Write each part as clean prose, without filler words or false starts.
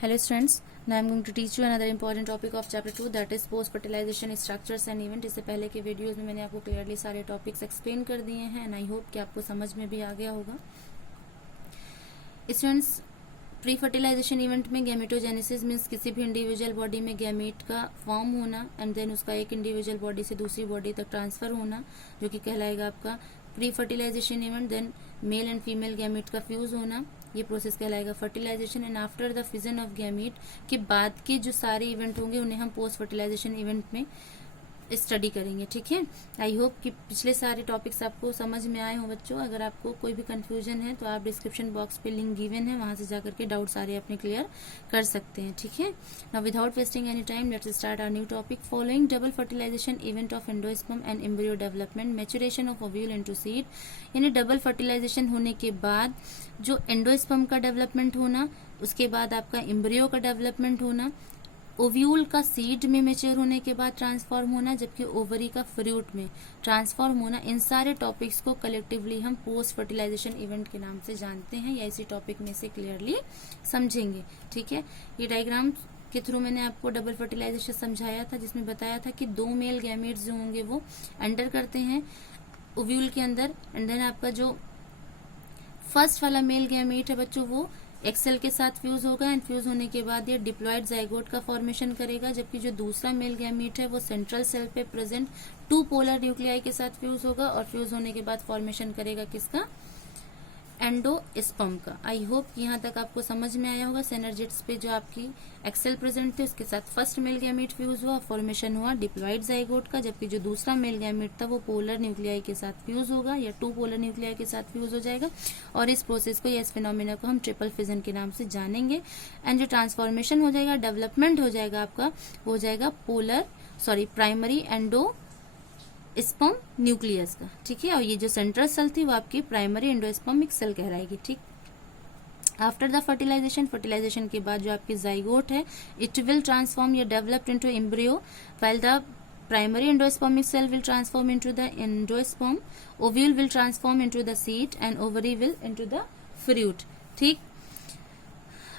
Hello students, now I am going to teach you another important topic of chapter 2, that is post fertilization structures and event। इससे पहले के videos में मैंने आपको clearly सारे topics explain कर दिए हैं एंड आई होप कि आपको समझ में भी आ गया होगा। स्टूडेंट्स, प्री फर्टिलाइजेशन इवेंट में गैमेटोजेनेसिस मीन्स किसी भी इंडिविजुअल बॉडी में गैमेट का फॉर्म होना एंड देन उसका एक इंडिविजुअल बॉडी से दूसरी बॉडी तक ट्रांसफर होना, जो कि कहलाएगा आपका pre fertilization event. Then male and female gamete का फ्यूज होना, ये प्रोसेस कहलाएगा fertilization. And after the fission of gamete के बाद के जो सारे इवेंट होंगे उन्हें हम पोस्ट फर्टिलाइजेशन इवेंट में स्टडी करेंगे। ठीक है, आई होप कि पिछले सारे टॉपिक्स आपको समझ में आए हों बच्चों। अगर आपको कोई भी कंफ्यूजन है तो आप डिस्क्रिप्शन बॉक्स पे लिंक गिवन है, वहां से जाकर के डाउट सारे अपने क्लियर कर सकते हैं। ठीक है, now without wasting any time let's start our new topic. Following double fertilization event of endosperm and embryo development, maturation of ovule into seed, यानी डबल फर्टिलाइजेशन होने के बाद जो एंडोस्पर्म का डेवलपमेंट होना, उसके बाद आपका एम्ब्रियो का डेवलपमेंट होना, ओव्यूल का सीड में मेच्योर होने के बाद ट्रांसफॉर्म होना, जबकि ओवरी का फ्रूट में ट्रांसफॉर्म होना, इन सारे टॉपिक्स को कलेक्टिवली हम पोस्ट फर्टिलाइजेशन इवेंट के नाम से जानते हैं या इसी टॉपिक में से क्लियरली समझेंगे। ठीक है, ये डायग्राम के थ्रू मैंने आपको डबल फर्टिलाइजेशन समझाया था, जिसमें बताया था कि दो मेल गैमेट्स जो होंगे वो एंटर करते हैं ओव्यूल के अंदर एंड देन आपका जो फर्स्ट वाला मेल गैमेट है बच्चों वो एक्सेल के साथ फ्यूज होगा एंड फ्यूज होने के बाद ये डिप्लॉयड जाइगोट का फॉर्मेशन करेगा, जबकि जो दूसरा मेल गैमेट है वो सेंट्रल सेल पे प्रेजेंट टू पोलर न्यूक्लियाई के साथ फ्यूज होगा और फ्यूज होने के बाद फॉर्मेशन करेगा किसका, एंडोस्पर्म का। आई होप कि यहाँ तक आपको समझ में आया होगा। सिनर्जिट्स पे जो आपकी एक्सेल प्रेजेंट थे उसके साथ फर्स्ट मेल गैमेट फ्यूज हुआ, फॉर्मेशन हुआ डिप्लॉयड जाइगोट का, जबकि जो दूसरा मेल गैमेट था वो पोलर न्यूक्लियाई के साथ फ्यूज होगा या टू पोलर न्यूक्लियाई के साथ फ्यूज हो जाएगा और इस प्रोसेस को या इस फिनोमिना को हम ट्रिपल फिजन के नाम से जानेंगे। एंड जो ट्रांसफॉर्मेशन हो जाएगा, डेवलपमेंट हो जाएगा आपका, हो जाएगा प्राइमरी एंडो स्पर्म न्यूक्लियस का। ठीक है, और ये जो सेंट्रल सेल थी वो आपकी प्राइमरी एंडोस्पर्मिक सेल कहलाएगी। ठीक, आफ्टर द फर्टिलाइजेशन के बाद जो आपकी जाइगोट है इट विल ट्रांसफॉर्म या developed into embryo, while the primary endospermic cell will transform into the endosperm, ovule will transform into the seed and ovary will into the fruit. ठीक,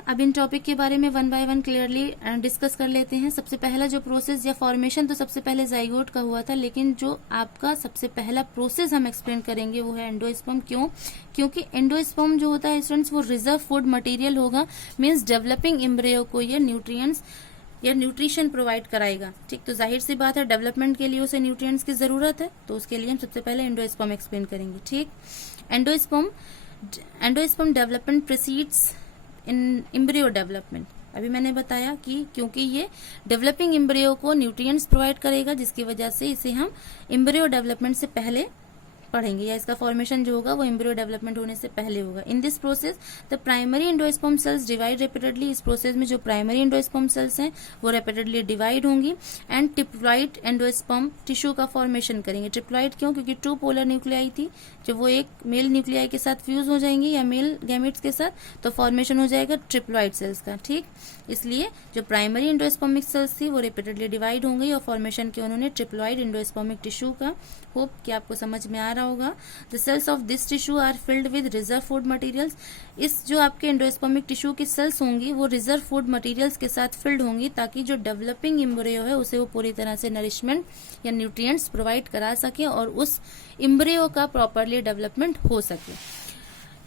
अब इन topic के बारे में one by one clearly discuss कर लेते हैं। सबसे पहला जो प्रोसेस या फॉर्मेशन तो सबसे पहले जाइगोट का हुआ था, लेकिन जो आपका सबसे पहला प्रोसेस हम एक्सप्लेन करेंगे वो है एंडोस्पर्म। क्यों? क्योंकि एंडोस्पर्म जो होता है स्टूडेंट्स वो रिजर्व फूड मटेरियल होगा, मीन्स डेवलपिंग एम्ब्रियो को ये न्यूट्रिएंट्स या न्यूट्रिशन प्रोवाइड कराएगा। ठीक, तो जाहिर सी बात है डेवलपमेंट के लिए उसे न्यूट्रिएंट्स की जरूरत है, तो उसके लिए हम सबसे पहले एंडोस्पर्म एक्सप्लेन करेंगे। ठीक, एंडोस्पर्म डेवलपमेंट प्रीसीड्स इन एम्ब्रियो डेवलपमेंट। अभी मैंने बताया कि क्योंकि ये डेवलपिंग एम्ब्रियो को न्यूट्रिएंट्स प्रोवाइड करेगा, जिसकी वजह से इसे हम एम्ब्रियो डेवलपमेंट से पहले पढ़ेंगे या इसका फॉर्मेशन जो होगा वो एम्ब्रियो डेवलपमेंट होने से पहले होगा। In this process the primary endosperm cells divide rapidly. इस प्रोसेस में जो प्राइमरी एंडोस्पर्म सेल्स हैं वो रेपिडेडली डिवाइड होंगी एंड ट्रिप्लॉइड एंडोस्पर्म टिश्यू का फॉर्मेशन करेंगे। ट्रिप्लॉइड क्यों? क्योंकि टू पोलर न्यूक्लियाई थी, जब वो एक मेल न्यूक्लियाई के साथ फ्यूज हो जाएंगी या मेल गैमेट्स के साथ तो फॉर्मेशन हो जाएगा ट्रिप्लॉइड सेल्स का। ठीक, इसलिए जो प्राइमरी एंडोस्पर्मिक सेल्स थी वो रेपिडेडली डिवाइड होंगी और फॉर्मेशन किया उन्होंने ट्रिप्लॉइड एंडोस्पर्मिक टिश्यू का। होप कि आपको समझ में आ रहा होगा। The cells of this tissue are filled with reserve food materials. इस जो आपके एंडोस्पर्मिक टिश्यू की सेल्स होंगी वो रिजर्व फूड मटेरियल्स के साथ फिल्ड होंगी, ताकि जो डेवलपिंग एम्ब्रियो है उसे वो पूरी तरह से नरिशमेंट या न्यूट्रिएंट्स प्रोवाइड करा सके और उस एम्ब्रियो का प्रॉपरली डेवलपमेंट हो सके।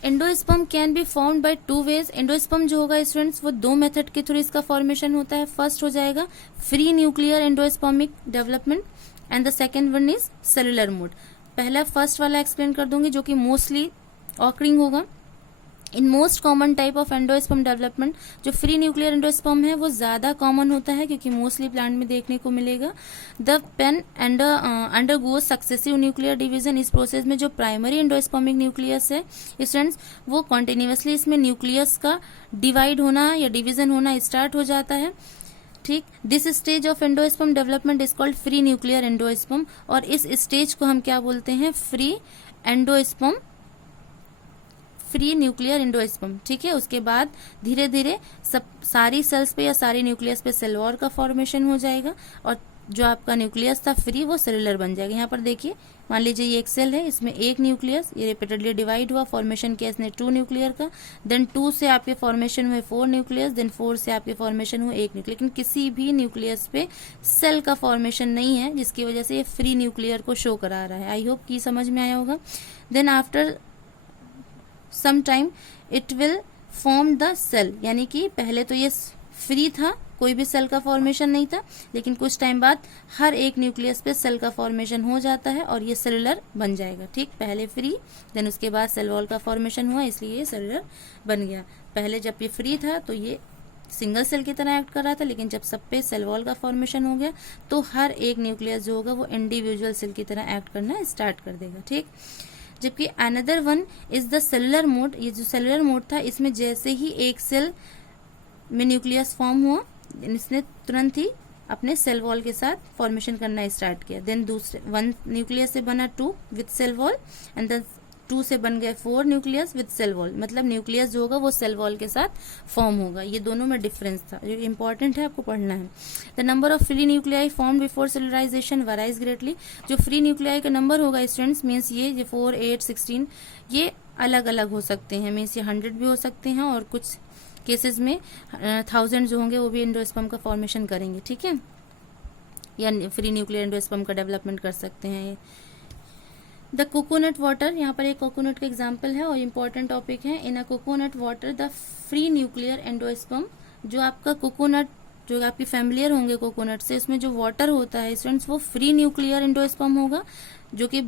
Endosperm can be formed by two ways. Endosperm जो होगा स्टूडेंट्स वो दो मेथड के थ्रू इसका फॉर्मेशन होता है। फर्स्ट हो जाएगा free nuclear endospermic development and the second one is cellular mode. पहला फर्स्ट वाला एक्सप्लेन कर दूंगी जो कि मोस्टली ऑकरिंग होगा। In most common type of endosperm development जो फ्री न्यूक्लियर एंडोस्पर्म है वो ज्यादा कॉमन होता है, क्योंकि मोस्टली प्लांट में देखने को मिलेगा। The PEN undergoes successive nuclear division. इस प्रोसेस में जो प्राइमरी एंडोस्पर्मिक न्यूक्लियस है स्टूडेंट्स वो कॉन्टिन्यूसली इसमें न्यूक्लियस का डिवाइड होना या डिवीजन होना स्टार्ट हो जाता है। ठीक, this stage of endosperm development is called free nuclear endosperm और इस स्टेज को हम क्या बोलते हैं? Free nuclear endosperm. ठीक है, उसके बाद धीरे धीरे सारी सेल्स पे या सारी न्यूक्लियस पे सेल वॉल का फॉर्मेशन हो जाएगा और जो आपका न्यूक्लियस था फ्री वो सेलुलर बन जाएगा। यहाँ पर देखिए मान लीजिए ये एक सेल है, इसमें एक न्यूक्लियस, ये रिपीटेडली डिवाइड हुआ, फॉर्मेशन किया इसने 2 न्यूक्लियर का, देन 2 से आपके फॉर्मेशन हुए 4 न्यूक्लियस, देन 4 से आपके फॉर्मेशन हुए 1 न्यूक्लियस। लेकिन किसी भी न्यूक्लियस पे सेल का फॉर्मेशन नहीं है, जिसकी वजह से ये फ्री न्यूक्लियर को शो करा रहा है। आई होप कि समझ में आया होगा। Then after some time it will form the cell, यानी कि पहले तो ये फ्री था, कोई भी सेल का फॉर्मेशन नहीं था, लेकिन कुछ टाइम बाद हर एक न्यूक्लियस पे सेल का फॉर्मेशन हो जाता है और ये सेलुलर बन जाएगा। ठीक, पहले फ्री, देन उसके बाद सेल वॉल का फॉर्मेशन हुआ, इसलिए ये सेलुलर बन गया। पहले जब ये फ्री था तो ये सिंगल सेल की तरह एक्ट कर रहा था, लेकिन जब सब पे सेल वॉल का फॉर्मेशन हो गया तो हर एक न्यूक्लियस जो होगा वो इंडिविजुअल सेल की तरह एक्ट करना स्टार्ट कर देगा। ठीक, जबकि another one is the cellular mode. ये जो सेलुलर मोड था, इसमें जैसे ही एक सेल में न्यूक्लियस फॉर्म हुआ, इसने तुरंत ही अपने सेल वॉल के साथ फॉर्मेशन करना स्टार्ट किया। देन दूसरे 1 न्यूक्लियस से बना 2 with cell wall, and then 2 से बन गए 4 न्यूक्लियस विद सेल वॉल। मतलब न्यूक्लियस जो होगा वो सेल वॉल के साथ फॉर्म होगा। ये दोनों में डिफरेंस था, जो इंपॉर्टेंट है, आपको पढ़ना है। The number of free nuclei formed before cellularisation varies greatly. जो फ्री न्यूक्लियाई का नंबर होगा स्टूडेंट्स, मीन्स ये 4, 8, 16 ये अलग अलग हो सकते हैं, मीन्स ये 100 भी हो सकते हैं, और कुछ केसेस में 1000 जो होंगे वो भी एंडोस्पर्म का फॉर्मेशन करेंगे। ठीक है, या फ्री न्यूक्लियर एंडोस्पर्म का डेवलपमेंट कर सकते हैं। द कोकोनट वाटर, यहाँ पर एक कोकोनट का एग्जाम्पल है और इम्पोर्टेंट टॉपिक है। In a coconut water the free nuclear endosperm, जो आपका कोकोनट, जो आपकी फैमिलियर होंगे कोकोनट से, इसमें जो वाटर होता है स्टूडेंट्स वो फ्री न्यूक्लियर एंडोस्पर्म होगा, जो कि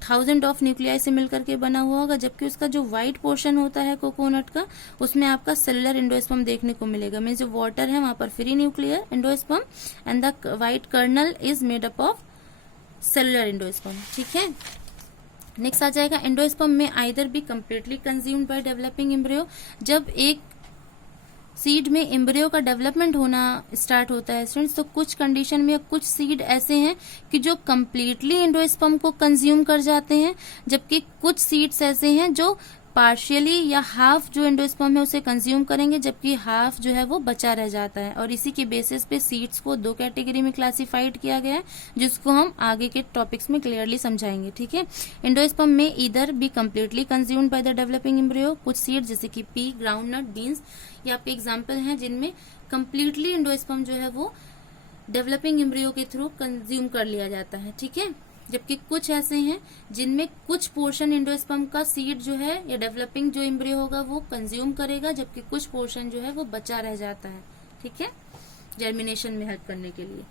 1000 ऑफ न्यूक्लियाई से मिलकर के बना हुआ होगा। जबकि उसका जो व्हाइट पोर्शन होता है कोकोनट का, उसमें आपका सेलुलर एंडोस्पर्म देखने को मिलेगा। मीन्स जो वाटर है वहां पर free nuclear endosperm and the white kernel is made up of cellular endosperm. ठीक है, नेक्स्ट आ जाएगा एंडोस्पर्म में either be completely consumed by developing embryo. जब एक सीड में एम्ब्रियो का डेवलपमेंट होना स्टार्ट होता है स्टूडेंट्स, तो कुछ कंडीशन में कुछ सीड ऐसे हैं कि जो कंप्लीटली एंडोस्पर्म को कंज्यूम कर जाते हैं, जबकि कुछ सीड्स ऐसे हैं जो पार्शियली या हाफ जो एंडोस्पर्म है उसे कंज्यूम करेंगे, जबकि हाफ जो है वो बचा रह जाता है। और इसी के बेसिस पे सीड्स को 2 कैटेगरी में क्लासिफाइड किया गया है, जिसको हम आगे के टॉपिक्स में क्लियरली समझाएंगे। ठीक है, एंडोस्पर्म में either be completely consumed by the developing embryo. कुछ सीड जैसे कि पी, ग्राउंडनट, बीन्स, ये आपके एग्जाम्पल हैं जिनमें कंप्लीटली एंडोस्पर्म जो है वो डेवलपिंग एम्ब्रियो के थ्रू कंज्यूम कर लिया जाता है। ठीक है, जबकि कुछ ऐसे हैं जिनमें कुछ पोर्शन एंडोस्पर्म का सीड जो है या डेवलपिंग जो एम्ब्रियो होगा वो कंज्यूम करेगा, जबकि कुछ पोर्शन जो है वो बचा रह जाता है। ठीक है, जर्मिनेशन में हेल्प करने के लिए।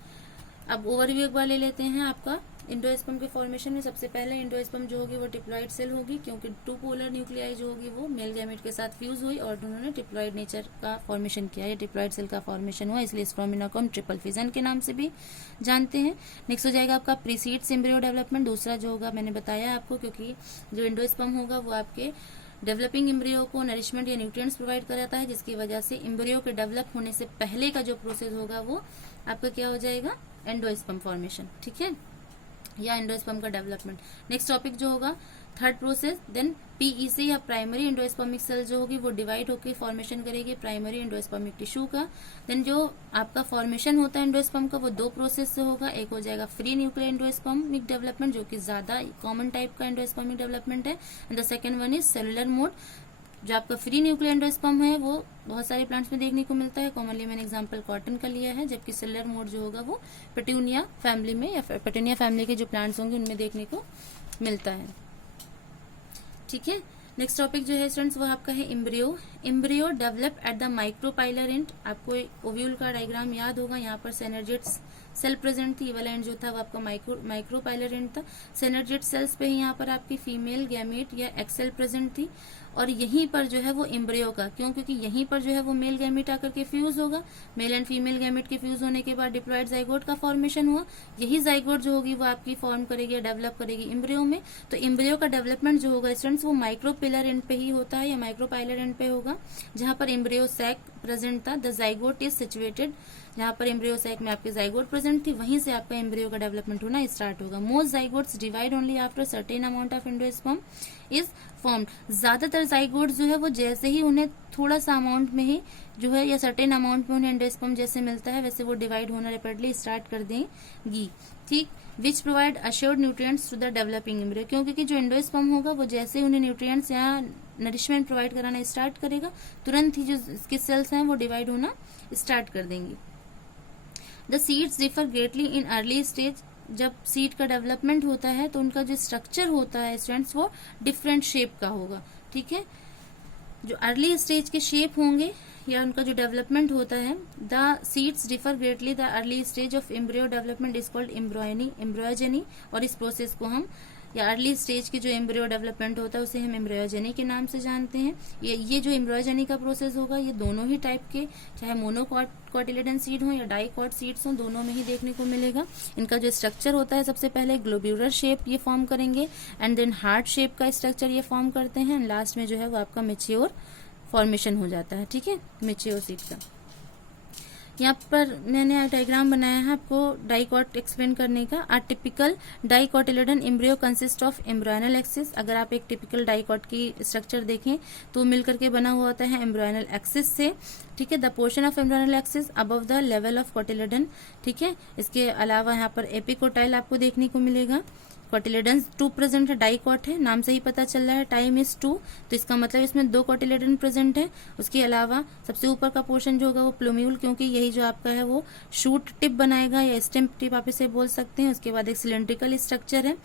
अब ओवरव्यू एक बार ले लेते हैं आपका एंडोस्पर्म के फॉर्मेशन में। सबसे पहले एंडोस्पर्म जो होगी वो डिप्लॉइड सेल होगी, क्योंकि 2 पोलर न्यूक्लियाई जो होगी वो मेल गैमेट के साथ फ्यूज हुई और दोनों ने डिप्लॉइड नेचर का फॉर्मेशन किया। ये डिप्लॉइड सेल का फॉर्मेशन हुआ, इसलिए इस फिनोमेना को हम ट्रिपल फिजन के नाम से भी जानते हैं। नेक्स्ट हो जाएगा आपका प्रीसीड्स एम्ब्रियो डेवलपमेंट। दूसरा जो होगा मैंने बताया आपको, क्योंकि जो एंडोस्पर्म होगा वो आपके डेवलपिंग एम्ब्रियो को नरिशमेंट या न्यूट्रिएंट्स प्रोवाइड कराता है, जिसकी वजह से एम्ब्रियो के डेवलप होने से पहले का जो प्रोसेस होगा वो आपका क्या हो जाएगा, एंडोस्पर्म फॉर्मेशन। ठीक है, या एंडोस्पर्म का डेवलपमेंट। नेक्स्ट टॉपिक जो होगा थर्ड प्रोसेस, देन पीईसी या प्राइमरी एंडोस्पर्मिक सेल जो होगी वो डिवाइड होकर फॉर्मेशन करेगी प्राइमरी एंडोस्पर्मिक टिश्यू का। देन जो आपका फॉर्मेशन होता है एंडोस्पर्म का वो 2 प्रोसेस से होगा। एक हो जाएगा फ्री न्यूक्लियर एंडोस्पर्मिक डेवलपमेंट, जो कि ज्यादा कॉमन टाइप का एंडोस्पर्मिक डेवलपमेंट है, and the second one is cellular mode. जो आपका फ्री न्यूक्लियर एंडोस्पर्म है वो बहुत सारे प्लांट्स में देखने को मिलता है, कॉमनली मैंने एग्जांपल कॉटन का लिया है, जबकि सेलुलर मोड जो होगा वो पेटूनिया फैमिली में या पेटूनिया फैमिली के जो प्लांट्स होंगे उनमें देखने को मिलता है। ठीक है, नेक्स्ट टॉपिक जो है स्टूडेंट्स वो आपका है embryo. Embryo develop at the micropylar and. आपको ओव्यूल का डायग्राम याद होगा, यहाँ पर सेनर्जिट्स सेल प्रेजेंट थी, वाला एंड जो था वो आपका माइक्रोपाइलर एंड था। सेनर्जिट सेल्स पे ही यहाँ पर आपकी फीमेल गैमेट या एक्सेल प्रेजेंट थी, और यहीं पर जो है वो एम्ब्रियो का, क्यों, क्योंकि यहीं पर जो है वो मेल गैमेट आकर के फ्यूज होगा। मेल एंड फीमेल गैमेट के फ्यूज होने के बाद डिप्लॉइड जाइगोट का फॉर्मेशन हुआ। यही जाइगोट जो होगी वो आपकी फॉर्म करेगी, डेवलप करेगी एम्ब्रियो में। तो एम्ब्रियो का डेवलपमेंट जो होगा स्टूडेंट्स वो माइक्रोपिलर एंड पे ही होता है या माइक्रोपाइलर एंड पे होगा, जहां पर एम्ब्रियो सैक प्रेजेंट था। द जाइगोट इज सिचुएटेड, जहां पर एम्ब्रियो सैक में आपके जाइगोट प्रेजेंट थी वहीं से आपका एम्ब्रियो का डेवलपमेंट होना स्टार्ट होगा। Most zygotes divide only after certain amount of endosperm is formed. ज्यादातर जाइगोट्स जो है वो जैसे ही उन्हें थोड़ा सा अमाउंट में ही जो है या सर्टेन अमाउंट में उन्हें एंडोस्पर्म जैसे मिलता है वैसे वो डिवाइड होना रैपिडली स्टार्ट कर देंगी, ठीक। Which provide assured nutrients to the developing embryo, क्योंकि जो एंडोस्पर्म होगा वो जैसे उन्हें न्यूट्रिएंट्स या नरिशमेंट प्रोवाइड कराना स्टार्ट करेगा तुरंत ही जो इसके सेल्स हैं वो डिवाइड होना स्टार्ट कर देंगे। The seeds differ greatly in early stage, जब सीड का डेवलपमेंट होता है तो उनका जो स्ट्रक्चर होता है स्टूडेंट्स वो डिफरेंट शेप का होगा, ठीक है। जो अर्ली स्टेज के शेप होंगे या उनका जो डेवलपमेंट होता है, the seeds differ greatly, the early stage of embryo development is called embryogeny, और इस प्रोसेस को हम या अर्ली स्टेज की जो एम्ब्रियो डेवलपमेंट होता है उसे हम एम्ब्रियोजेनी के नाम से जानते हैं। ये जो एम्ब्रियोजेनी का प्रोसेस होगा ये दोनों ही टाइप के, चाहे मोनोकॉटिलेडन सीड हो या डाइकॉट सीड्स हो, दोनों में ही देखने को मिलेगा। इनका जो स्ट्रक्चर होता है सबसे पहले ग्लोब्यूलर शेप ये फॉर्म करेंगे एंड देन हार्ट शेप का स्ट्रक्चर ये फॉर्म करते हैं एंड लास्ट में जो है वो आपका मेच्योर फॉर्मेशन हो जाता है, ठीक है, मेच्योर सीड का। यहाँ पर मैंने डायग्राम बनाया है आपको डाइकॉट एक्सप्लेन करने का। A typical dicotyledon embryo consist of embryonal axis, अगर आप एक टिपिकल डाइकॉट की स्ट्रक्चर देखें तो मिलकर के बना हुआ होता है एम्ब्रियोनल एक्सिस से, ठीक है। The portion of embryonal axis above the level of cotyledon, ठीक है। इसके अलावा यहाँ पर एपिकोटाइल आपको देखने को मिलेगा। कॉटिलेडन 2 प्रेजेंट है, डाइकॉट है, नाम से ही पता चल रहा है टाइम इज 2, तो इसका मतलब इसमें 2 कॉटिलेडन प्रेजेंट है। उसके अलावा सबसे ऊपर का पोर्शन जो होगा वो प्लूम्यूल, क्योंकि यही जो आपका है वो शूट टिप बनाएगा या स्टेम टिप आप इसे बोल सकते हैं। उसके बाद एक सिलेंड्रिकल स्ट्रक्चर है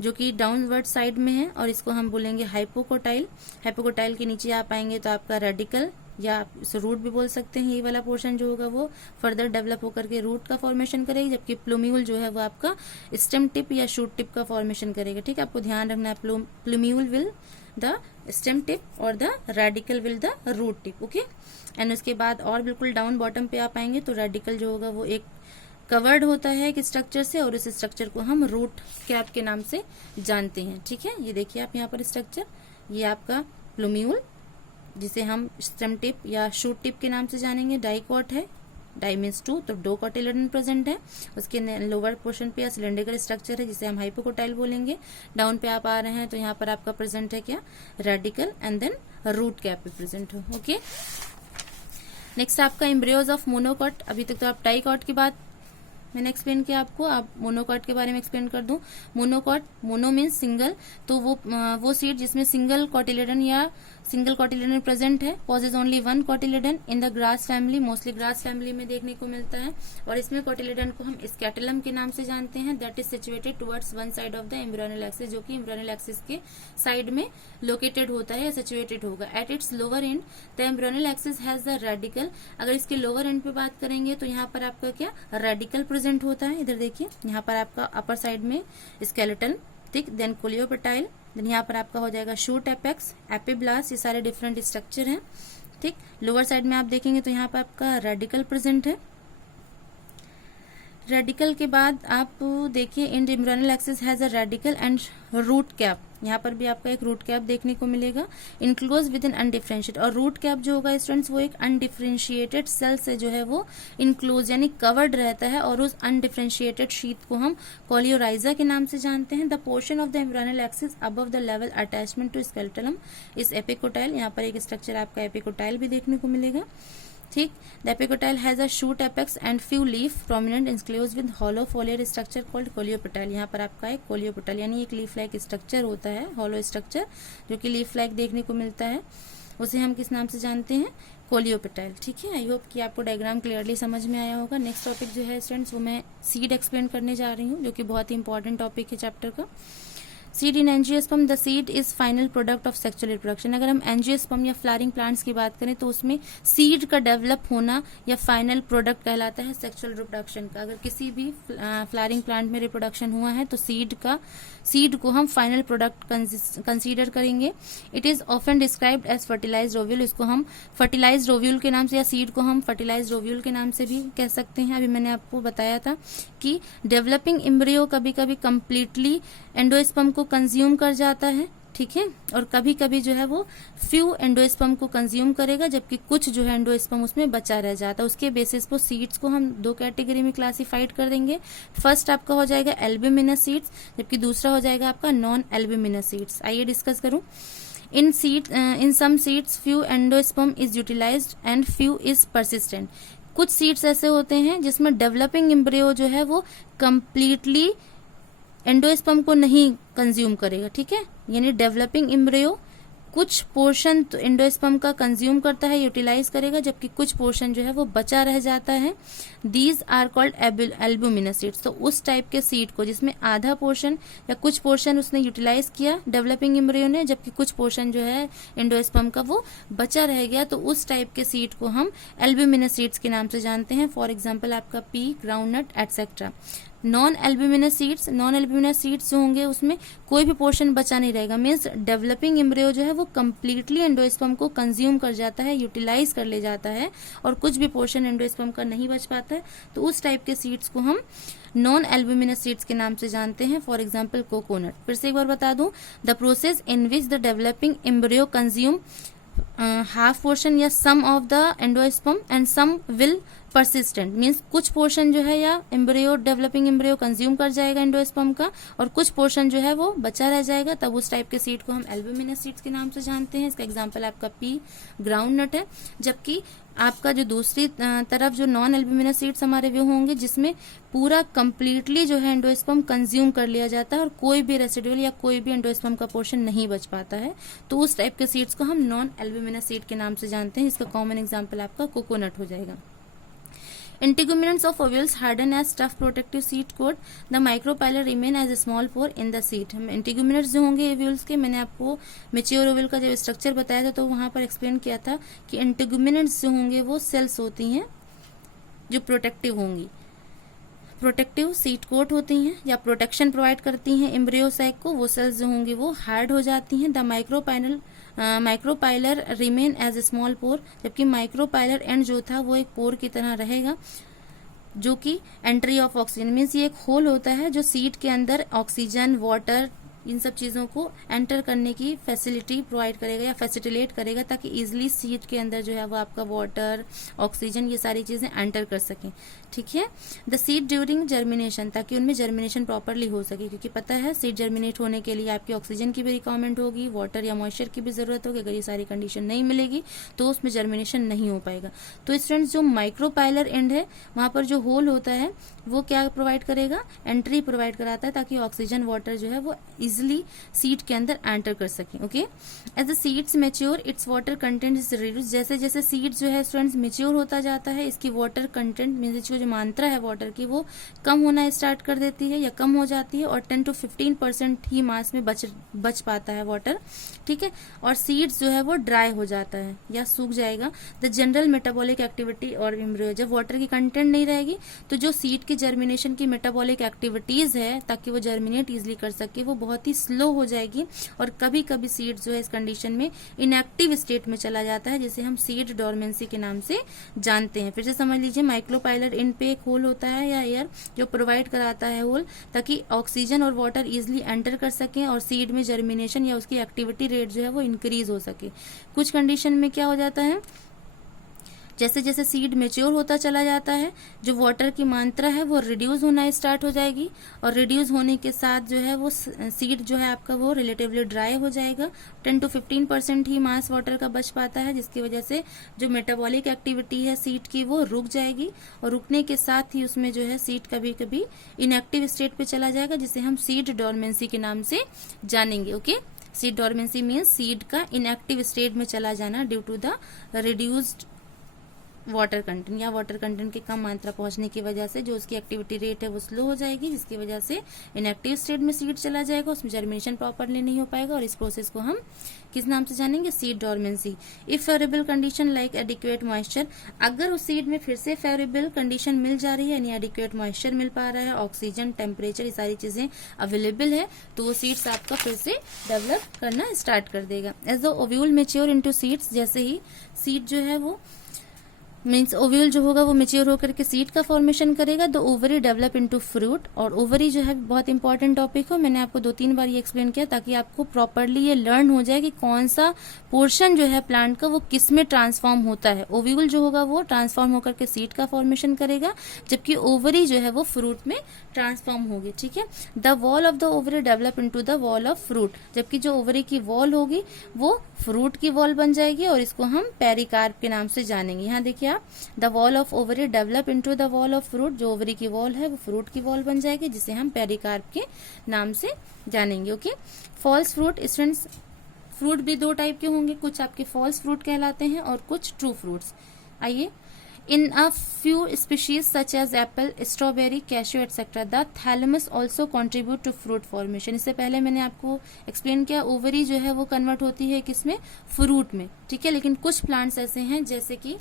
जो कि डाउनवर्ड साइड में है और इसको हम बोलेंगे हाइपोकोटाइल। हाइपोकोटाइल के नीचे आप आएंगे तो आपका रेडिकल या आप इसे रूट भी बोल सकते हैं। ये वाला पोर्शन जो होगा वो फर्दर डेवलप होकर के रूट का फॉर्मेशन करेगी, जबकि प्लूम्यूल जो है वो आपका स्टेम टिप या शूट टिप का फॉर्मेशन करेगा, ठीक है। आपको ध्यान रखना है plumule will the stem tip और the radicle will the root tip, okay. And उसके बाद और बिल्कुल डाउन बॉटम पे आप आएंगे तो रेडिकल जो होगा वो एक कवर्ड होता है एक स्ट्रक्चर से और इस स्ट्रक्चर को हम रूट कैप के नाम से जानते हैं, ठीक है। ये देखिए आप यहाँ पर स्ट्रक्चर, ये आपका प्लूम्यूल जिसे हम स्टेम टिप या शूट टिप के नाम से जानेंगे, डाइकॉट है, डाई मीन्स 2, तो 2 कॉटिलेडन प्रेजेंट है। उसके लोअर पोर्शन पे या सिलेंड्रिकल स्ट्रक्चर है जिसे हम हाइपोकोटाइल बोलेंगे। डाउन पे आप आ रहे हैं तो यहाँ पर आपका प्रेजेंट है क्या, radical and then root cap भी प्रेजेंट हो, ओके। नेक्स्ट आपका एम्ब्रियोज ऑफ मोनोकॉट। अभी तक तो आप डाइकॉट की बात मैंने एक्सप्लेन किया आपको, आप मोनोकॉट के बारे में एक्सप्लेन कर दूं। मोनोकॉट, मोनो मीन्स सिंगल, तो वो सीड जिसमें सिंगल कॉटिलेडन या सिंगल कॉटिलेडन प्रेजेंट है, possesses only 1 cotyledon in the grass family, mostly grass family में देखने को मिलता है। और इसमें कॉटिलेडन को हम स्कैटलम के नाम से जानते हैं, that is situated towards one side of the embryonal axis, जो कि एम्ब्रियोनल एक्सिस के साइड में लोकेटेड होता है या सिचुएटेड होगा। At its lower and the embryonal axis has the radical. अगर इसके लोअर एंड पे बात करेंगे तो यहाँ पर आपका क्या रेडिकल प्रेजेंट होता है, इधर देखिए यहाँ पर आपका अपर साइड में स्केलेटन, ठीक, देन कोलियोपेटाइल, देन यहाँ पर आपका हो जाएगा शूट एपेक्स, एपिब्लास्ट, ये सारे डिफरेंट स्ट्रक्चर हैं, ठीक। लोअर साइड में आप देखेंगे तो यहाँ पर आपका रेडिकल प्रेजेंट है। रेडिकल के बाद आप देखिए in embryonal axis has a radicle and root cap, यहाँ पर भी आपका एक रूट कैप देखने को मिलेगा, इनक्लोज विद इन अनडिफरेंशिएट। और रूट कैप जो होगा स्टूडेंट्स वो एक अनडिफरेंशिएटेड सेल से जो है वो इनक्लोज यानी कवर्ड रहता है और उस अनडिफरेंशिएटेड शीट को हम कोलियोराइजा के नाम से जानते हैं। The portion of the embryonal axis above the level attachment to scutellum is epicotyl. यहाँ पर एक स्ट्रक्चर आपका एपिकोटाइल भी देखने को मिलेगा, ठीक। The epicotyl has a shoot apex and few leaf prominent enclose with hollow foliar structure called coleoptile. यहाँ पर आपका एक कोलियोपेटाइल यानी एक लीफ लाइक स्ट्रक्चर होता है, हॉलो स्ट्रक्चर जो कि लीफ लाइक देखने को मिलता है, उसे हम किस नाम से जानते हैं, कोलियोपेटाइल, ठीक है। आई होप कि आपको डायग्राम क्लियरली समझ में आया होगा। नेक्स्ट टॉपिक जो है स्टूडेंट्स वो मैं सीड एक्सप्लेन करने जा रही हूँ, जो कि बहुत ही इंपॉर्टेंट टॉपिक है चैप्टर का। Seed in angiosperm, the seed is final product of sexual reproduction. अगर हम एंजियोस्पर्म या फ्लावरिंग प्लांट्स की बात करें तो उसमें सीड का डेवलप होना या फाइनल प्रोडक्ट कहलाता है सेक्सुअल रिप्रोडक्शन का। अगर किसी भी फ्लावरिंग प्लांट में रिप्रोडक्शन हुआ है तो सीड को हम फाइनल प्रोडक्ट कंसीडर करेंगे। It is often described as fertilized ovule, इसको हम फर्टिलाइज्ड ओव्यूल के नाम से या सीड को हम फर्टिलाइज्ड ओव्यूल के नाम से भी कह सकते हैं। अभी मैंने आपको बताया था कि डेवलपिंग एम्ब्रियो कभी कभी कंप्लीटली एंडोस्पर्म को कंज्यूम कर जाता है, ठीक है, और कभी कभी जो है वो फ्यू एंडोस्पर्म को कंज्यूम करेगा, जबकि कुछ जो है एंडोस्पर्म उसमें बचा रह जाता है। उसके बेसिस पर सीड्स को हम 2 कैटेगरी में क्लासिफाइड कर देंगे। फर्स्ट आपका हो जाएगा एल्ब्यूमिनस सीड्स, जबकि दूसरा हो जाएगा आपका नॉन एल्ब्यूमिनस सीड्स। आइए डिस्कस करूं। in some seeds few endosperm is utilized and few is persistent. कुछ सीड्स ऐसे होते हैं जिसमें डेवलपिंग एम्ब्रियो जो है वो कंप्लीटली एंडोस्पर्म को नहीं कंज्यूम करेगा, ठीक है, यानी डेवलपिंग एम्ब्रियो कुछ पोर्शन तो एंडोस्पर्म का कंज्यूम करता है, यूटिलाइज करेगा, जबकि कुछ पोर्शन जो है वो बचा रह जाता है. These are called albuminous seeds. तो उस टाइप के सीड को जिसमें आधा पोर्शन या कुछ पोर्शन उसने यूटिलाइज किया डेवलपिंग एम्ब्रियो ने, जबकि कुछ पोर्शन जो है एंडोस्पर्म का वो बचा रह गया, तो उस टाइप के सीड को हम एल्ब्यूमिनस सीड्स के नाम से जानते हैं. फॉर एग्जाम्पल आपका P, groundnut etcetera. Non albuminous seeds जो होंगे उसमें कोई भी पोर्शन बचा नहीं रहेगा, मीन्स डेवलपिंग एम्ब्रियो जो है वो कंप्लीटली एंडोस्पर्म को कंज्यूम कर जाता है, यूटिलाइज कर ले जाता है, और कुछ भी पोर्शन एंडोस्पर्म का नहीं बच पाता है, तो उस टाइप के सीड्स को हम नॉन एल्ब्यूमिनस सीड्स के नाम से जानते हैं. For example coconut. फिर से एक बार बता दूं, the process in which the developing embryo consume half portion या some of the endosperm and some will persistent, means कुछ पोर्शन जो है या एम्ब्रियो डेवलपिंग एम्ब्रियो कंज्यूम कर जाएगा एंडोस्पर्म का, और कुछ पोर्शन जो है वो बचा रह जाएगा, तब उस टाइप के सीड को हम एल्ब्यूमिनस सीड्स के नाम से जानते हैं. इसका एग्जांपल आपका पी, ग्राउंडनट है. जबकि आपका जो दूसरी तरफ जो नॉन एल्ब्यूमिनस सीड्स हमारे वो होंगे जिसमें पूरा कंप्लीटली जो है एंडोस्पर्म कंज्यूम कर लिया जाता है और कोई भी रेसिडुअल या कोई भी एंडोस्पर्म का पोर्शन नहीं बच पाता है, तो उस टाइप के सीड्स को हम नॉन एल्ब्यूमिनस सीड के नाम से जानते हैं. इसका कॉमन एग्जाम्पल आपका कोकोनट हो जाएगा. Integuments of ovules harden as tough protective seed coat. The micropylar remain as a small pore in the seed. इंटीग्यूमिनेट्स जो होंगे ओव्यूल्स के, मैंने आपको मेच्योर ओव्यूल का जब स्ट्रक्चर बताया था तो वहां पर एक्सप्लेन किया था कि इंटीग्यूमिनेट्स जो होंगे वो सेल्स होती हैं जो प्रोटेक्टिव होंगी, प्रोटेक्टिव सीड कोट होती हैं या प्रोटेक्शन प्रोवाइड करती हैं एम्ब्रियो साइक को. वो सेल्स जो होंगी वो हार्ड हो जाती हैं. The micropylar remain as a small pore. जबकि माइक्रोपाइलर एंड जो था वो एक पोर की तरह रहेगा, जो कि एंट्री ऑफ ऑक्सीजन, मीन्स ये एक होल होता है जो सीड के अंदर ऑक्सीजन, वाटर, इन सब चीजों को एंटर करने की फैसिलिटी प्रोवाइड करेगा या फैसिलिटेट करेगा, ताकि इजिली सीड के अंदर जो है वो आपका वाटर, ऑक्सीजन, ये सारी चीजें एंटर कर सकें, ठीक है. द सीड ड्यूरिंग जर्मिनेशन, ताकि उनमें जर्मिनेशन प्रॉपरली हो सके, क्योंकि पता है सीड जर्मिनेट होने के लिए आपकी ऑक्सीजन की भी रिक्वायरमेंट होगी, वाटर या मॉइस्चर की भी जरूरत होगी. अगर ये सारी कंडीशन नहीं मिलेगी तो उसमें जर्मिनेशन नहीं हो पाएगा. तो स्टूडेंट्स जो माइक्रोपाइलर एंड है वहां पर जो होल होता है वो क्या प्रोवाइड करेगा, एंट्री प्रोवाइड कराता है, ताकि ऑक्सीजन, वाटर जो है वो इजिली सीड के अंदर एंटर कर सके. Okay. As the seeds mature its water content is reduce. जैसे जैसे सीड जो है स्टूडेंट्स मैच्योर होता जाता है, इसकी वाटर कंटेंट मींस जो मात्रा है वाटर की वो कम होना स्टार्ट कर देती है या कम हो जाती है, और 10 to 15% ही मास में बच पाता है वाटर, ठीक है. और सीड्स जो है वो ड्राई हो जाता है या सूख जाएगा. द जनरल मेटाबॉलिक एक्टिविटी और एम्ब्रियो, जब वाटर की कंटेंट नहीं रहेगी तो जो सीड की जर्मिनेशन की मेटाबॉलिक एक्टिविटीज है ताकि वो जर्मिनेट इजिली कर सके वो बहुत ही स्लो हो जाएगी, और कभी कभी सीड जो है इस कंडीशन में इनएक्टिव स्टेट में चला जाता है, जिसे हम सीड डोरमेंसी के नाम से जानते हैं. फिर से समझ लीजिए, माइक्रोपाइलर इन पे एक होल होता है या एयर जो प्रोवाइड कराता है होल, ताकि ऑक्सीजन और वाटर इजिली एंटर कर सके और सीड में जर्मिनेशन या उसकी एक्टिविटी रेट जो है वो इंक्रीज हो सके. कुछ कंडीशन में क्या हो जाता है, जैसे जैसे सीड मेच्योर होता चला जाता है जो वाटर की मात्रा है वो रिड्यूस होना स्टार्ट हो जाएगी, और रिड्यूस होने के साथ जो है वो सीड जो है आपका वो रिलेटिवली ड्राई हो जाएगा. 10 to 15% ही मास वाटर का बच पाता है, जिसकी वजह से जो मेटाबॉलिक एक्टिविटी है सीड की वो रुक जाएगी, और रुकने के साथ ही उसमें जो है सीड कभी कभी इनएक्टिव स्टेट पे चला जाएगा, जिसे हम सीड डोरमेंसी के नाम से जानेंगे. Okay. Seed dormancy means seed का इनएक्टिव स्टेट में चला जाना due to the reduced water content या वाटर कंटेंट की कम मात्रा पहुंचने की वजह से जो उसकी एक्टिविटी रेट है वो स्लो हो जाएगी, जिसकी वजह से इनएक्टिव स्टेट में सीड चला जाएगा, उसमें जर्मिनेशन प्रॉपरली नहीं हो पाएगा, और इस प्रोसेस को हम किस नाम से जानेंगे, seed dormancy. If favourable condition like adequate moisture, अगर उस सीड में फिर से फेवरेबल कंडीशन मिल जा रही है यानी एडिक्वेट मॉइस्चर मिल पा रहा है, ऑक्सीजन, टेम्परेचर, ये सारी चीजें अवेलेबल है, तो वो सीड्स आपका फिर से डेवलप करना स्टार्ट कर देगा. As the ovule mature into seeds, जैसे ही सीड जो है वो मीन्स ओव्यूल जो होगा वो मेच्योर होकर के सीड का फॉर्मेशन करेगा, the ovary develop into fruit. और ओवरी जो है बहुत इंपॉर्टेंट टॉपिक हो, मैंने आपको 2-3 बार ये एक्सप्लेन किया ताकि आपको प्रॉपरली ये लर्न हो जाए कि कौन सा पोर्शन जो है प्लांट का वो किस में ट्रांसफॉर्म होता है। ओव्यूल जो होगा वो ट्रांसफॉर्म होकर के सीड का फॉर्मेशन करेगा, जबकि ओवरी जो है वो फ्रूट में ट्रांसफॉर्म होगी। ठीक है, the wall of the ovary develop into the wall of fruit, जबकि जो ओवरी की वॉल होगी वो फ्रूट की वॉल बन जाएगी और इसको हम पेरिकार्प के नाम से जानेंगे। यहाँ देखिए आप, the wall of ovary develop into the wall of fruit, जो ओवरी की वॉल है वो फ्रूट की वॉल बन जाएगी, जिसे हम पेरिकार्प के नाम से जानेंगे। Okay, false fruit students, fruit भी 2 टाइप के होंगे, कुछ आपके फॉल्स फ्रूट कहलाते हैं और कुछ ट्रू फ्रूट्स। आइए, in a few species such as apple, strawberry, cashew etc. the thalamus also contribute to fruit formation। इससे पहले मैंने आपको एक्सप्लेन किया ओवरी जो है वो कन्वर्ट होती है किसमें, फ्रूट में। ठीक है, लेकिन कुछ प्लांट्स ऐसे हैं जैसे कि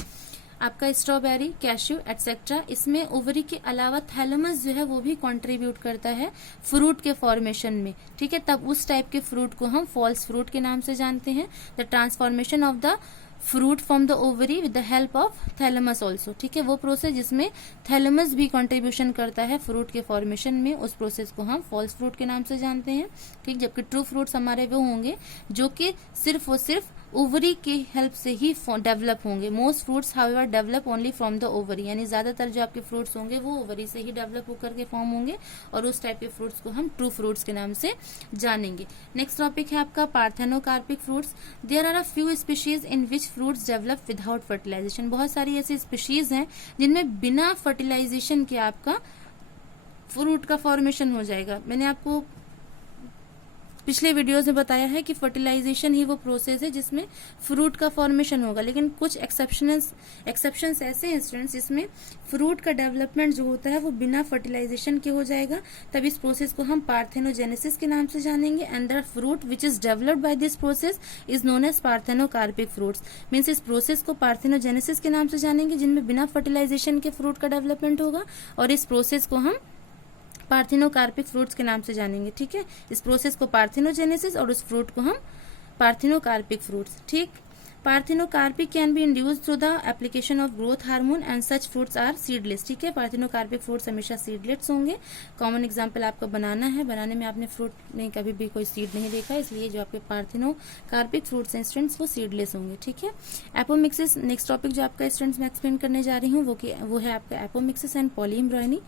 आपका स्ट्रॉबेरी, कैश्यू एटसेट्रा, इसमें ओवरी के अलावा थैलेमस जो है वो भी कंट्रीब्यूट करता है फ्रूट के फॉर्मेशन में। ठीक है, तब उस टाइप के फ्रूट को हम फॉल्स फ्रूट के नाम से जानते हैं। The transformation of the fruit from the ovary with the help of thalamus also. ठीक है, वो प्रोसेस जिसमें थैलेमस भी कंट्रीब्यूशन करता है फ्रूट के फॉर्मेशन में, उस प्रोसेस को हम फॉल्स फ्रूट के नाम से जानते हैं। ठीक, जबकि ट्रू फ्रूट्स हमारे वो होंगे जो कि सिर्फ और सिर्फ ओवरी की हेल्प से ही डेवलप होंगे। Most fruits however develop only from the ovary, यानी ज्यादातर जो आपके फ्रूट्स होंगे वो ओवरी से ही डेवलप होकर के फॉर्म होंगे और उस टाइप के फ्रूट्स को हम ट्रू फ्रूट्स के नाम से जानेंगे। नेक्स्ट टॉपिक है आपका parthenocarpic fruits. There are a few species in which fruits develop without fertilization. बहुत सारी ऐसी स्पीशीज हैं जिनमें बिना फर्टिलाइजेशन के आपका फ्रूट का फॉर्मेशन हो जाएगा। मैंने आपको पिछले वीडियोस में बताया है कि फर्टिलाइजेशन ही वो प्रोसेस है जिसमें फ्रूट का फॉर्मेशन होगा, लेकिन कुछ एक्सेप्शंस ऐसे हैं स्टूडेंट्स जिसमें फ्रूट का डेवलपमेंट जो होता है वो बिना फर्टिलाइजेशन के हो जाएगा। तब इस प्रोसेस को हम पार्थेनोजेनेसिस के नाम से जानेंगे and the fruit which is developed by this process is known as parthenocarpic fruits. Means इस प्रोसेस को पार्थेनोजेनेसिस के नाम से जानेंगे जिनमें बिना फर्टिलाइजेशन के फ्रूट का डेवलपमेंट होगा, और इस प्रोसेस को हम पार्थेनोकार्पिक फ्रूट्स के नाम से जानेंगे। ठीक है, इस प्रोसेस को पार्थेनोजेनेसिस और उस फ्रूट को हम पार्थेनोकार्पिक फ्रूट्स। ठीक, parthenocarpic can be induced through the application of growth hormone and such fruits are seedless. ठीक है, पार्थेनोकार्पिक फ्रूट्स हमेशा सीडलेस होंगे। कॉमन एग्जांपल आपका बनाना है, बनाने में आपने फ्रूट में कभी भी कोई सीड नहीं देखा, इसलिए जो आपके पार्थेनोकार्पिक फ्रूट्स हैं स्टूडेंट्स वो सीडलेस होंगे। ठीक है, एपोमिक्सिस, नेक्स्ट टॉपिक जो आपका स्टूडेंट्स मैं एक्सप्लेन करने जा रही हूँ वो है आपका apomixis and polyembryony,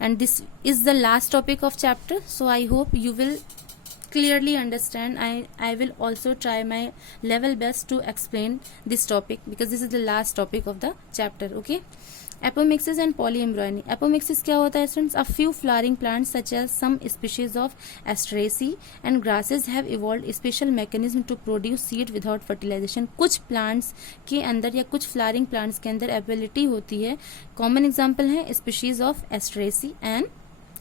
and this is the last topic of chapter, so I hope you will clearly understand. I will also try my level best to explain this topic because this is the last topic of the chapter. Okay, apomixis and polyembryony. Apomixis क्या होता है students? A few flowering plants such as some species of Asteraceae and grasses have evolved special mechanism to produce seed without fertilisation. कुछ plants के अंदर या कुछ flowering plants के अंदर एबिलिटी होती है, कॉमन एग्जाम्पल है species of Asteraceae and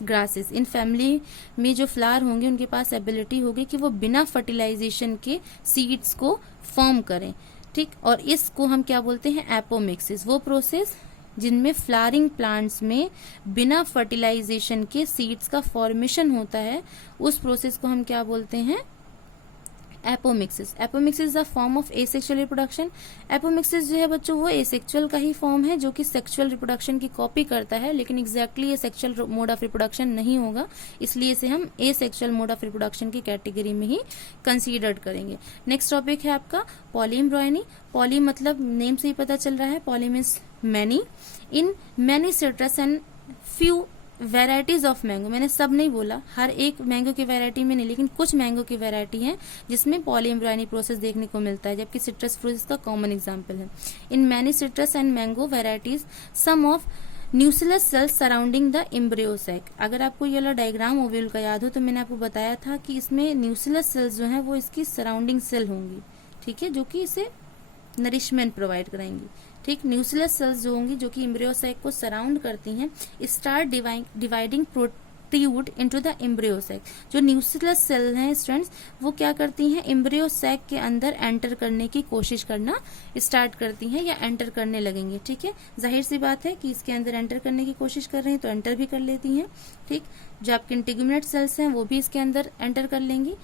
grasses. In family में जो फ्लावर होंगे उनके पास एबिलिटी होगी कि वो बिना फर्टिलाइजेशन के सीड्स को फॉर्म करें। ठीक, और इसको हम क्या बोलते हैं? एपोमिक्सिस। वो प्रोसेस जिनमें फ्लावरिंग प्लांट्स में बिना फर्टिलाइजेशन के सीड्स का फॉर्मेशन होता है, उस प्रोसेस को हम क्या बोलते हैं? Apomixis. Apomixis is a form of asexual reproduction. Apomixis जो है बच्चों वो एसेक्सुअल का ही फॉर्म है जो कि सेक्सुअल रिप्रोडक्शन की कॉपी करता है, लेकिन एग्जैक्टली ये सेक्सुअल मोड ऑफ रिप्रोडक्शन नहीं होगा, इसलिए इसे हम एसेक्सुअल मोड ऑफ रिप्रोडक्शन की कैटेगरी में ही कंसीडर करेंगे। नेक्स्ट टॉपिक है आपका पॉलीएम्ब्रॉयनी। पॉली मतलब नेम से ही पता चल रहा है, poly means many. In many citrus and few varieties of mango. मैंने सब नहीं बोला, हर एक मैंगो की वैरायटी में नहीं, लेकिन कुछ मैंगो की वैरायटी है जिसमें पॉलीएम्ब्रॉयनी प्रोसेस देखने को मिलता है, जबकि सिट्रस फ्रूट इसका कॉमन एग्जांपल है। In many citrus and mango varieties some of nucellus cells surrounding the embryo sac. अगर आपको ये वाला डायग्राम ओव्यूल का याद हो तो मैंने आपको बताया था कि इसमें न्यूसिलस सेल्स जो है वो इसकी सराउंडिंग सेल होंगी, ठीक है, जो कि इसे नरिशमेंट प्रोवाइड कराएंगी। ठीक, न्यूसिलस सेल्स जो होंगी जो कि एम्ब्रियो सैक को सराउंड करती हैं, start dividing protrude into the embryo sac. जो न्यूसिलस सेल हैं स्टूडेंट्स वो क्या करती हैं? एम्ब्रियो सैक के अंदर एंटर करने की कोशिश करना स्टार्ट करती हैं या एंटर करने लगेंगे। ठीक है, जाहिर सी बात है कि इसके अंदर एंटर करने की कोशिश कर रही हैं तो एंटर भी कर लेती हैं। ठीक, जो आपके इंटीग्यूमेट सेल्स हैं वो भी इसके अंदर एंटर कर लेंगी।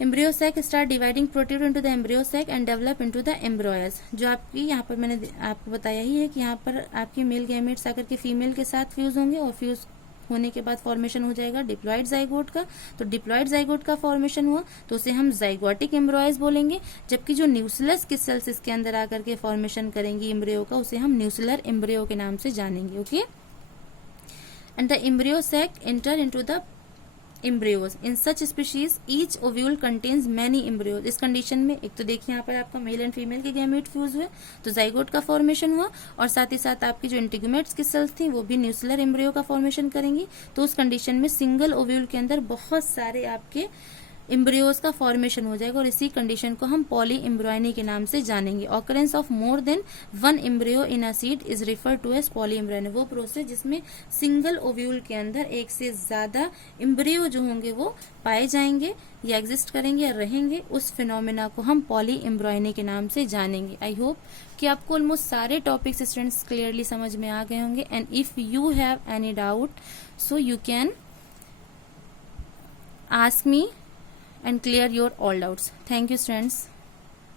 Embryo sac start dividing protrude into the embryo sac and develop into the embryos. जो आपकी यहाँ पर मैंने आपको बताया ही है कि यहाँ पर आपके मेल गैमेट्स आकर के फीमेल के साथ फ्यूज होंगे और फ्यूज होने के बाद फॉर्मेशन हो जाएगा डिप्लॉइड जाइगोट का। तो डिप्लॉइड जाइगोट का फॉर्मेशन हुआ तो उसे हम जाइगोटिक एम्ब्रॉयस बोलेंगे, जबकि जो न्यूक्लियस की सेल्स इसके अंदर आकर के फॉर्मेशन करेंगी एम्ब्रियो का उसे हम न्यूक्लियर एम्ब्रियो के नाम से जानेंगे। Okay, and the embryo sac enter into the embryos in such species each ovule contains many embryos। इस कंडीशन में एक तो देखिए यहाँ पर आपका मेल एंड फीमेल के गैमेट फ्यूज हुए तो जाइगोट का फॉर्मेशन हुआ, और साथ ही साथ आपकी जो इंटीग्यूमेट्स की सेल्स थी वो भी न्यूक्लियर एम्ब्रियो का फॉर्मेशन करेंगी। तो उस कंडीशन में सिंगल ओव्यूल के अंदर बहुत सारे आपके एम्ब्रियोज का फॉर्मेशन हो जाएगा और इसी कंडीशन को हम पॉली एम्ब्रॉयनी के नाम से जानेंगे। Occurrence of more than one embryo in a seed is referred to as polyembryony. वो प्रोसेस जिसमें सिंगल ओव्यूल के अंदर एक से ज्यादा एम्ब्रियो जो होंगे वो पाए जाएंगे या एग्जिस्ट करेंगे या रहेंगे, उस फिनोमेना को हम पॉली एम्ब्रॉयनी के नाम से जानेंगे। आई होप कि आपको ऑलमोस्ट सारे टॉपिक्स स्टूडेंट्स क्लियरली समझ में आ गए होंगे। And if you have any doubt so you can ask me and clear your all doubts. Thank you, students.